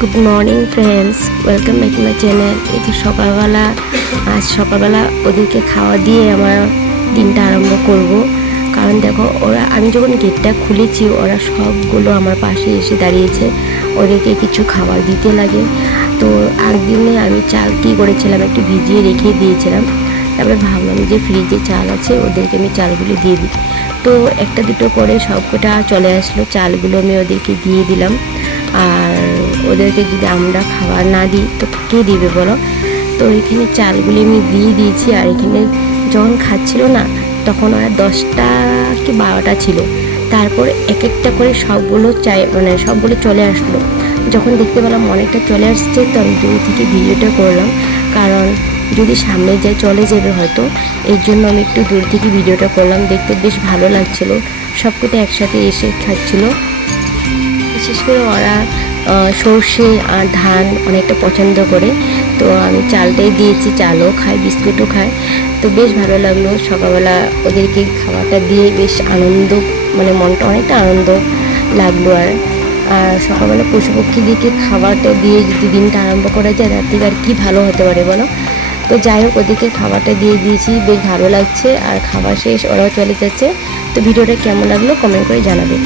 Good morning friends, welcome back to my channel. এই তো আজ সকালবেলা ওদেরকে খাওয়া দিয়ে আমার দিনটা আরম্ভ করব। কারণ দেখো, আমি যখন গেটটা খুলেছি ওরা সবগুলো আমার পাশে এসে দাঁড়িয়েছে, ওদেরকে কিছু খাবার দিতে লাগে। তো একদিনে আমি চাল কী করেছিলাম, একটু ভিজিয়ে রেখে দিয়েছিলাম। তারপরে ভাবলাম যে ফ্রিজে চাল আছে, ওদেরকে আমি চালগুলো দিয়ে দিই। তো একটা দুটো করে সবকটা চলে আসলো, চালগুলো আমি ওদেরকে দিয়ে দিলাম। আর ওদেরকে যদি আমরা খাবার না দিই তো কে দিবে বলো? তো এখানে চালগুলি আমি দিয়ে দিয়েছি। আর এখানে যখন খাচ্ছিল না তখন ওরা 10টা কি 12টা ছিল। তারপর এক একটা করে সবগুলো চলে আসলো। যখন দেখতে পেলাম অনেকটা চলে আসছে, তো আমি দূর থেকে ভিডিওটা করলাম। কারণ যদি সামনে যায় চলে যাবে হয়তো, এর জন্য আমি একটু দূর থেকে ভিডিওটা করলাম। দেখতে বেশ ভালো লাগছিলো, সবকটা একসাথে এসে খাচ্ছিলো। বিশেষ করে ওরা সর্ষে আর ধান অনেকটা পছন্দ করে। তো আমি চালটাই দিয়েছি, চালও খায়, বিস্কুটও খায়। তো বেশ ভালো লাগলো সকালবেলা ওদেরকে খাবারটা দিয়ে, বেশ আনন্দ, মনটা অনেকটা আনন্দ লাগলো। আর সকালবেলা পশু পক্ষীদেরকে খাবারটা দিয়ে যদি দিনটা আরম্ভ করা যায়, তার থেকে আর কি ভালো হতে পারে বলো? তো যাই হোক, ওদেরকে খাবারটা দিয়ে দিয়েছি, বেশ ভালো লাগছে। আর খাবার শেষ, ওরাও চলে যাচ্ছে। তো ভিডিওটা কেমন লাগলো কমেন্ট করে জানাবে।